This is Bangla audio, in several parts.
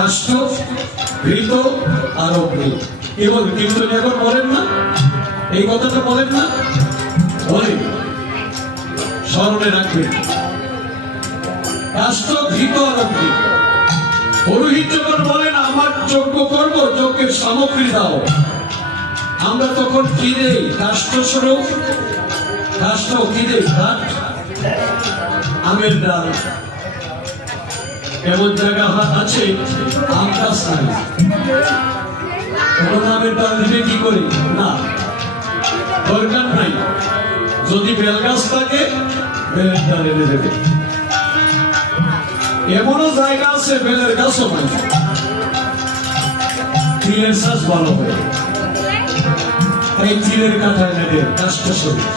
কাষ্ঠ, ঘৃত আর অগ্নি। কেবল কীর্তনে এখন বলেন না, এই কথাটা বলেন না, বলেন, স্মরণে রাখবেন। কাষ্ঠ, ঘৃত আর অগ্নি। পুরোহিত যখন বলেন আমার যজ্ঞ করব, যজ্ঞের সামগ্রী দাও, আমরা তখন কি দেই? কাষ্ঠ স্বরূপ, কাষ্ঠ কি দেই? কাঠ, আমের ডাল। এমন জায়গা আছে আম গাছ নাই, তখন আমের ডাল দিলে কি করি? না, দরকার নাই। যদি বেল গাছ থাকে বেলের ডাল এনে দেবে। এমনও জায়গা আছে বেলের গাছও নাই, তিলের চাষ ভালো হয়, তাই তিলের কাঠা এনে দেয় কাষ্ঠ স্বরূপ।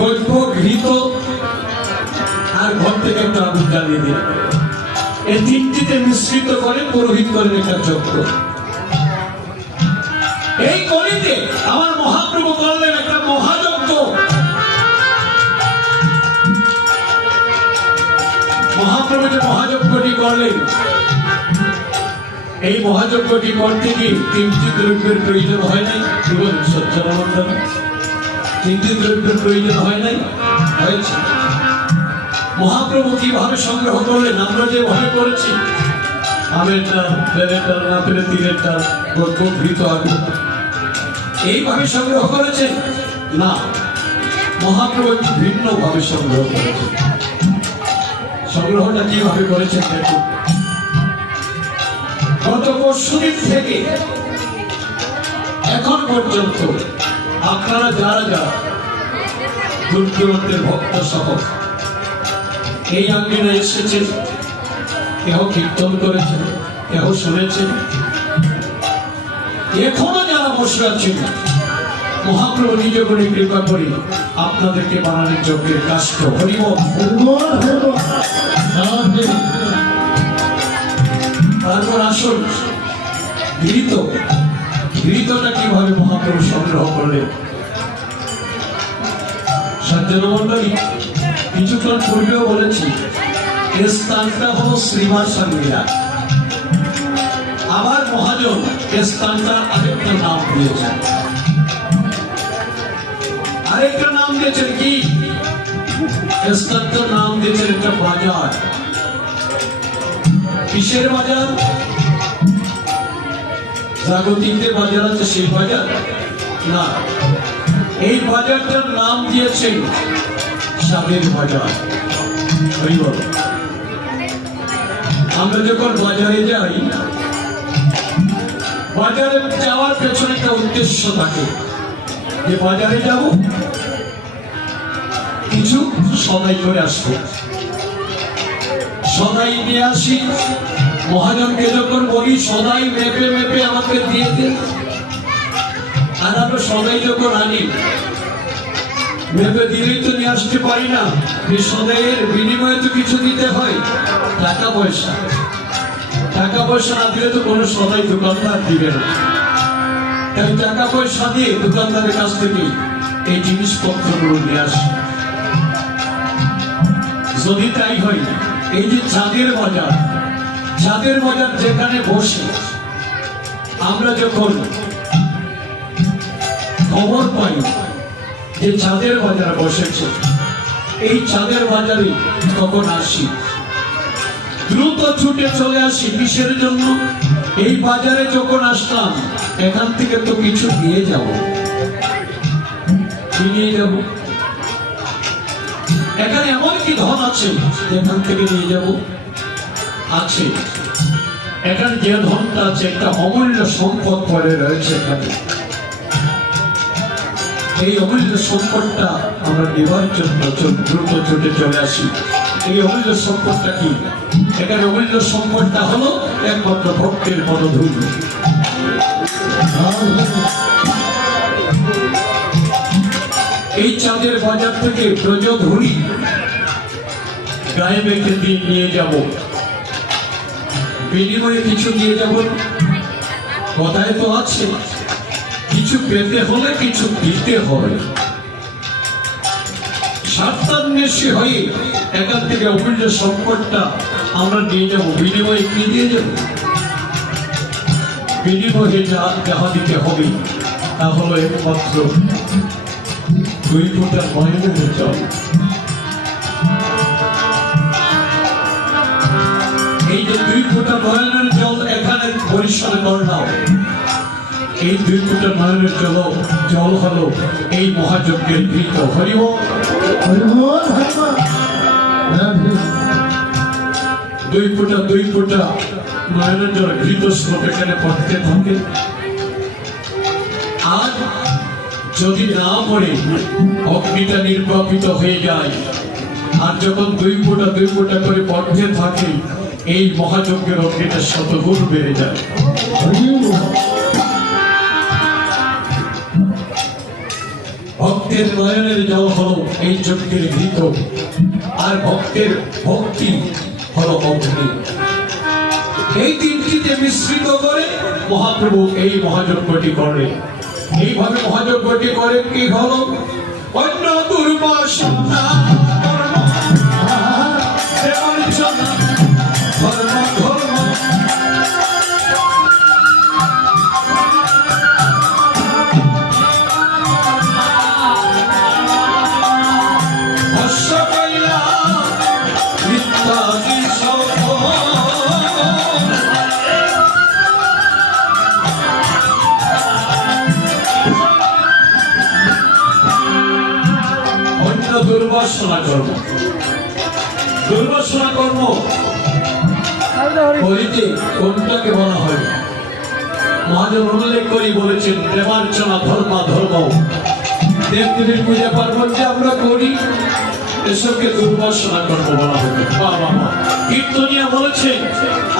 গল্প, ঘৃত আর ঘর থেকে একটু আগুন জ্বালিয়ে দিন। এই তিনটিতে মিশ্রিত করে পুরোহিত করেন একটা যজ্ঞ। এই করিতে আমার মহাপ্রভু করলেন একটা মহাযজ্ঞ। মহাপ্রভু যে মহাযজ্ঞটি করলেন, এই মহাযজ্ঞটি করতে গিয়ে তিনটি দ্রব্যের প্রয়োজন হয় নাই। জীবন সচ্চরানন্দন, তিনটি দ্রব্যের প্রয়োজন হয় নাই, হয়েছে। মহাপ্রভু কিভাবে সংগ্রহ করলেন? আমরা যেভাবে করেছি, আমের ডাল, বেলের ডাল না পেলে তিলের ডাল, গল্প, ঘৃত, আগুন, এইভাবে সংগ্রহ করেছেন না, মহাপ্রভু একটু ভিন্ন ভাবে সংগ্রহ করেছেন। সংগ্রহটা কিভাবে করেছেন দেখুন। গত পরশুদিন থেকে এখন পর্যন্ত আপনারা যারা যারা দূর দূরান্তের ভক্ত সহ এই আঙ্গিনায় এসেছেন, কেহ কীর্তন করেছেন, কেহ শুনেছেন, এখনো যারা বসে আছেন, মহাপ্রভু নিজ করে কৃপা করি আপনাদেরকে বানানোর যজ্ঞের কাষ্ঠ। হরিবল। তারপর আসুন ঘৃত। ঘৃতটা কিভাবে মহাপ্রভু সংগ্রহ করলেন? সজ্জনমণ্ডলী, কিছুক্ষণ পূর্বেও বলেছি, এই স্থানটা হল শ্রীমার সাঙ্গিরা। আবার মহাজন এই স্থানটার আরেকটা নাম দিয়েছেন, আরেকটা নাম দিয়েছেন কি? স্থানটার নাম দিয়েছেন একটা বাজার। কিসের বাজার? জাগতিকদের বাজার আছে সেই বাজার না, এই বাজারটার নাম দিয়েছেন সাধের বাজার। আমরা যখন বাজারে যাই, বাজারে যাওয়ার পেছনে একটা উদ্দেশ্য থাকে, যে বাজারে যাব, কিছু সদাই করে আসবো, সদাই নিয়ে আসি। মহাজনকে যখন বলি সদাই মেপে মেপে আমাকে দিয়ে দেন, আর আমরা সদাই যখন আনি, মেপে দিলেই তো নিয়ে আসতে পারি না, এই সদাইয়ের বিনিময়ে তো কিছু দিতে হয়, টাকা পয়সা। টাকা পয়সা না দিলে তো কোনো সদাই দোকানদার দিবে না, তাই টাকা পয়সা দিয়ে দোকানদারের কাছ থেকে এই জিনিসপত্রগুলো নিয়ে আসি। যদি তাই হয়, এই যে চাঁদের বাজার, চাঁদের বাজার যেখানে বসে আমরা যখন খবর পাই যে চাঁদের বাজার বসেছে, এই চাঁদের বাজারে তখন আসি, দ্রুত ছুটে চলে আসি। কিসের জন্য? এই বাজারে যখন আসলাম, এখান থেকে তো কিছু নিয়ে যাব, নিয়ে যাব। এখানে এমন কি ধন আছে যেখান থেকে নিয়ে যাব? আছে, এখানে যে ধনটা আছে একটা অমূল্য সম্পদ পড়ে রয়েছে এখানে। এই অমূল্য সম্পদটা আমরা নেবার জন্য দ্রুত ছুটে চলে আসি। এই অমূল্য সম্পদটা কি? এখানে অমূল্য সম্পদটা হলো একমাত্র ভক্তের পদধূলি। এই চাঁদের বাজার থেকে ব্রজধূলি গায়ে মেখে দিয়ে নিয়ে যাব, বিনিময়ে কিছু নিয়ে যাব। কথায় তো আছে, কিছু পেতে হলে কিছু দিতে হবে। স্বার্থান্বেষী হয়ে এখান থেকে অমূল্য সম্পদটা আমরা নিয়ে যাবো, বিনিময়ে কি দিয়ে যাবো? বিনিময়ে যাহা দিতে হবে তা হলো একমাত্র 2 ফোঁটা নয়নের জল। এই যে 2 ফোঁটা নয়নের জল এখানে পরিষ্কার করলাম, এই 2 ফোঁটা নয়নের জল হলো এই মহাযজ্ঞের ঘৃত। হরিব 2 ফোঁটা নয়নের জল ঘৃত স্রোত এখানে পড়তে থাকে। আর যদি না পড়ে অগ্নিটা নির্বাপিত হয়ে যায়, আর যখন 2 ফোঁটা করে পড়তে থাকে, এই মহাযজ্ঞের অগ্নিটা শতগুণ বেড়ে যায়। ভক্তের নয়নের জল হলো এই যজ্ঞের ঘৃত, আর ভক্তের ভক্তি হলো অগ্নি। এই তিনটিতে মিশ্রিত করে মহাপ্রভু এই মহাযজ্ঞটি করে। এইভাবে মহাযজ্ঞটি করে কি হলো? অন্য দুর্বাসনা দুর্বাসনা কর্ম। দুর্বাসনা কর্ম করিতে কোনটাকে বলা হয়? মহাজন উল্লেখ করে বলেছেন, প্রেমার্চনা ধর্মা ধর্ম। দেবদেবীর পূজা পার্বণ যে আমরা করি, এসবকে দুর্বাসনা কর্ম বলা হবে। কীর্তনিয়া বলেছেন,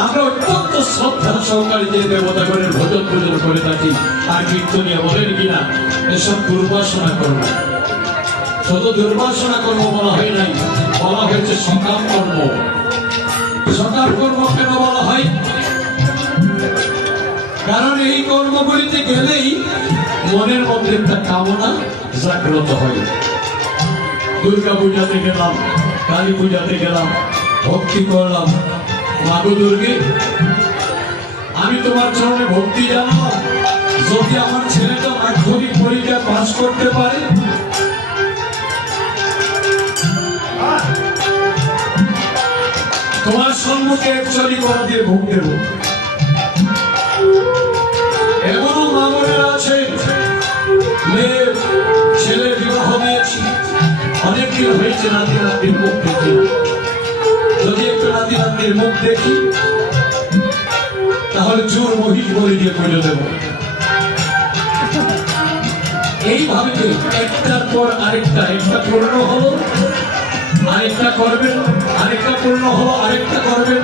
আমরা অত্যন্ত শ্রদ্ধা সহকারে যে দেবতাগণের ভজন পূজন করে থাকি, আর কীর্তনিয়া বলেন কিনা এসব দুর্বাসনা কর্ম। শুধু দুর্বাসনা কর্ম বলা হয় নাই, বলা হয়েছে সকাম কর্ম। সকাম কর্ম কেন বলা হয়? কারণ এই কর্মগুলিতে গেলেই মনের মধ্যে একটা কামনা জাগ্রত হয়। দুর্গা পূজাতে গেলাম, কালী পূজাতে গেলাম, ভক্তি করলাম, মাগো দুর্গে আমি তোমার চরণে ভক্তি জানালাম, যদি আমার ছেলেটা মাধ্যমিক পরীক্ষা পাস করতে পারে, তোমার সম্মুখে একচুয়ালি করা দিয়ে ভোগ দেব। এমনও মামনের আছে, মেয়ে ছেলে বিবাহ দিয়েছি, অনেকদিন হয়েছে নাতি নাতির মুখ দেখি, যদি একটু নাতি নাতির মুখ দেখি তাহলে চোর মহিষ বলে দিয়ে পুজো দেব। এইভাবে একটার পর আরেকটা, একটা পূর্ণ হলো আরেকটা করবেন, আরেকটা পূর্ণ হলো আরেকটা করবেন,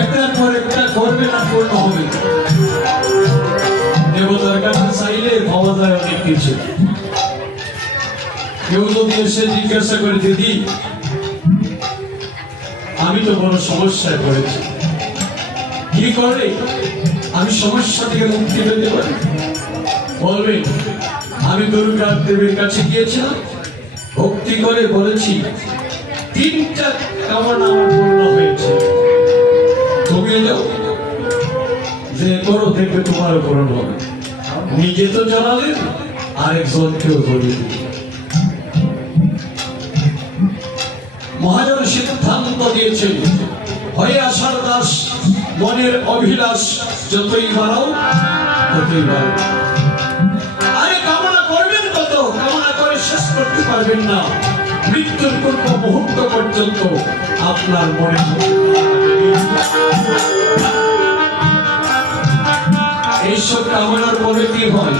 একটার পর একটা করবেন আর পূর্ণ হবে। দেবতার কাছে চাইলে পাওয়া যায় অনেক কিছু। কেউ যদি এসে জিজ্ঞাসা করে, দিদি আমি তো বড় সমস্যায় পড়েছি, কি করে আমি সমস্যা থেকে মুক্তি পেতে পারি? বলবেন, আমি দুর্গা দেবীর কাছে গিয়েছিলাম, ভক্তি করে বলেছি, 3টা কামনা আমার পূর্ণ হয়েছে, তুমি যাও যে করো, দেখবে তোমারও পূরণ হবে। নিজে তো জানালেন, আরেকজনকেও বলি। মহাজন সিদ্ধান্ত দিয়েছেন, হয়ে আসার দাস, মনের অভিলাষ যতই বাড়াও ততই বাড়ো। আরে কামনা করবেন কত, কামনা করে শেষ করতে পারবেন না। মৃত্যুর পূর্ব মুহূর্ত পর্যন্ত আপনার মনে এইসব কামনার পরে কি হয়?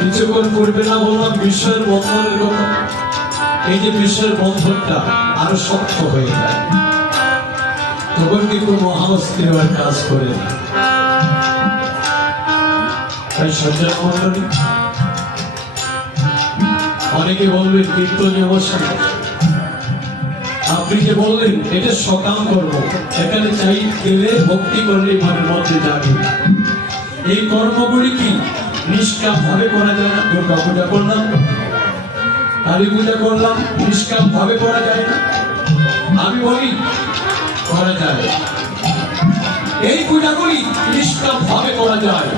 কিছুক্ষণ পূর্বে না বললাম বিশ্বের বন্ধনের কথা, এই যে বিশ্বের বন্ধনটা আরো শক্ত হয়ে যায়, তখন কিন্তু মহাবস্তি হওয়ার কাজ করে। তাই সজ্জন মন্ডলী, অনেকে বলবেন কীর্তনী অবস্থা, আপনি যে বললেন এটা সকাম কর্ম, এখানে চাই গেলে ভক্তি করলে মনের মধ্যে যাবে। এই কর্মগুলি কি নিষ্কাম ভাবে করা যায় না? দুর্গা পূজা করলাম, কালী পূজা করলাম, নিষ্কাম ভাবে করা যায় না? আমি বলি করা যায়। এই পূজাগুলি নিষ্কাম ভাবে করা যায়,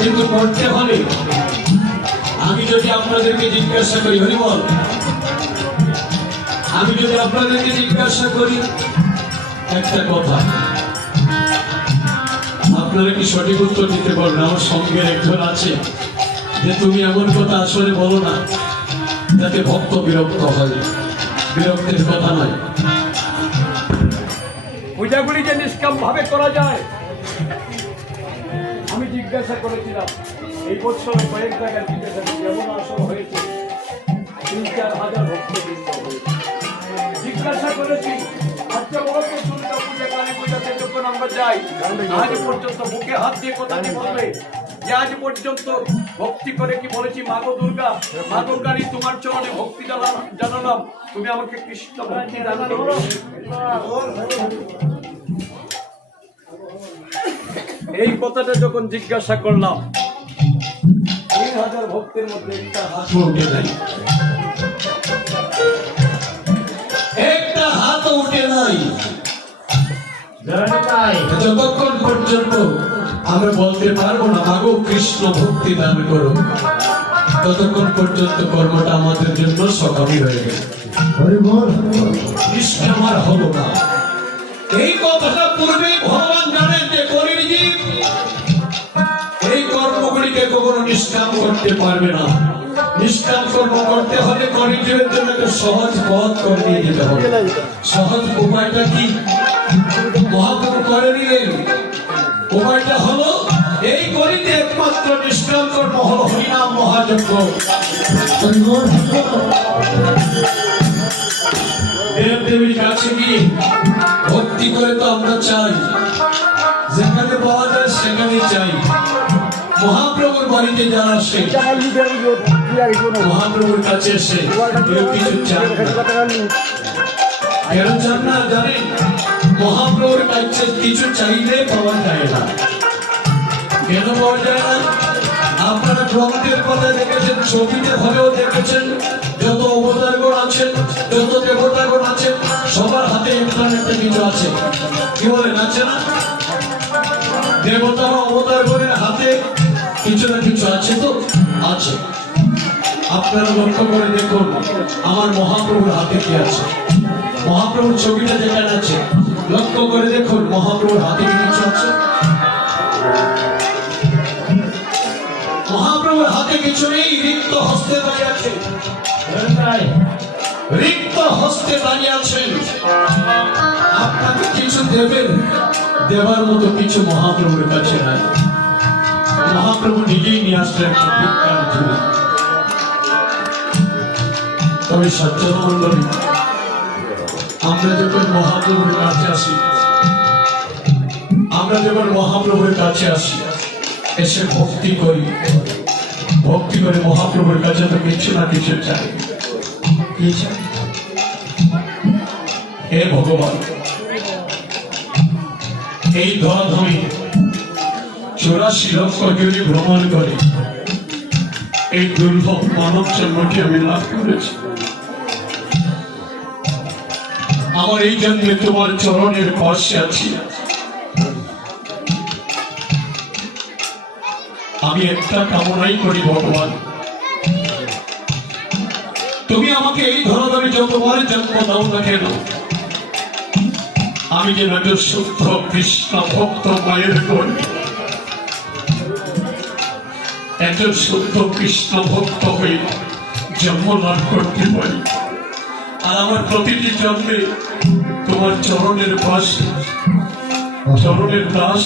কিন্তু করতে হলে আমি যদি আপনাদেরকে জিজ্ঞাসা করি, হরিবল, আমি যদি আপনাদেরকে জিজ্ঞাসা করি একটা কথা, আপনারা কি সঠিক উত্তর দিতে পারবেন? আমার সঙ্গে একজন আছে যে তুমি এমন কথা আসলে বলো না যাতে ভক্ত বিরক্ত হয়। বিরক্তির কথা নয়। পূজাগুলি যে নিষ্কাম ভাবে করা যায়, আমি জিজ্ঞাসা করেছিলাম এই বছর কয়েক জায়গায় জিজ্ঞাসা করি, যেমন আসর হয়েছে ৩-৪ হাজার ভক্তবৃন্দ হয়েছে। জিজ্ঞাসা করেছি আজকে বড় দুর্গা পূজা, কালী পূজাতে যখন আমরা যাই, আজ পর্যন্ত বুকে হাত দিয়ে কথাটি বলবে যে আজ পর্যন্ত ভক্তি করে কি বলেছি, মা গো দুর্গা, মা দুর্গারই তোমার চরণে ভক্তি জানালাম, তুমি আমাকে কৃষ্ণ ভক্তি দান করো। এই কথাটা যখন জিজ্ঞাসা করলাম, ৩,০০০ ভক্তের মধ্যে একটা হাত উঠে নাই, একটা হাত উঠে নাই। যতক্ষণ পর্যন্ত আমরা বলতে পারবো না মাগো কৃষ্ণ ভক্তি দান করো, ততক্ষণ পর্যন্ত কর্মটা আমাদের জন্য সকালই হয়ে গেল। কৃষ্ণ আমার হলো না। এই কথাটা পূর্বেই ভগবান জানেন যে কলির জীব এই কর্মগুলিকে কখনো নিষ্কাম করতে পারবে না। নিষ্কাম কর্ম করতে হলে কলির জীবের জন্য একটা সহজ পথ করে দিয়ে যেতে হবে। সহজ উপায়টা কি মহাপ্রভু করে দিলেন? উপায়টা হলো এই কলিতে একমাত্র নিষ্কাম কর্ম হলো হরিনাম মহাযজ্ঞ। দেব দেবীর কাছে গিয়ে ভক্তি করে তো আমরা চাই, যেখানে পাওয়া যায় সেখানে চাই। মহাপ্রভুর বাড়িতে যারা আসে, মহাপ্রভুর কাছে এসে কেউ কিছু চান কেন চান না জানেন? মহাপ্রভুর কাছে কিছু চাইলে পাওয়া যায় না। কেন পাওয়া যায় না? আপনারা গ্রন্থের পাতায় দেখেছেন, ছবিতে ভাবেও দেখেছেন, যত অবতারগণ আছেন, যত দেবতাগণ আছেন, সবার হাতে একটা না একটা কিছু আছে। কি বলেন, আছে না? দেবতা অবতারগণের হাতে কিছু না কিছু আছে, তো আছে। আপনারা লক্ষ্য করে দেখুন আমার মহাপ্রভুর হাতে কি আছে। মহাপ্রভুর ছবিটা যেখানে আছে লক্ষ্য করে দেখুন মহাপ্রভুর হাতে কি কিছু আছে? মহাপ্রভুর হাতে কিছু নেই, রিক্ত হস্তে দাঁড়িয়ে আছে। রিক্ত হস্তে দাঁড়িয়ে আছেন। আপনাকে কিছু দেবেন, দেবার মতো কিছু মহাপ্রভুর কাছে নাই। মহাপ্রভু নিজেই নিয়ে আসলেন একটা ভিক্ষার ঝুলি। তবে সজ্জন মন্ডলী, আমরা যখন মহাপ্রভুর কাছে আসি, আমরা যখন মহাপ্রভুর কাছে আসি, এসে ভক্তি করি, ভক্তি করে মহাপ্রভুর কাছে তো কিছু না কিছু চাই। কি চাই? হে ভগবান, এই ধরাধামে 84 লক্ষ যোনি ভ্রমণ করে এই দুর্লভ মানব জন্মটি আমি লাভ করেছি। আমার এই জন্মে তোমার চরণের পাশে আছি। আমি একটা কামনাই করি ভগবান, তুমি আমাকে এই ধরনের যতবার জন্ম দাও না কেন, আমি যেন একটা শুদ্ধ কৃষ্ণ ভক্ত মায়ের করি, একজন শুদ্ধ কৃষ্ণ ভক্ত হয়ে জন্ম লাভ করতে পারি। আর আমার প্রতিটি জন্মে তোমার চরণের পাশে, চরণের দাস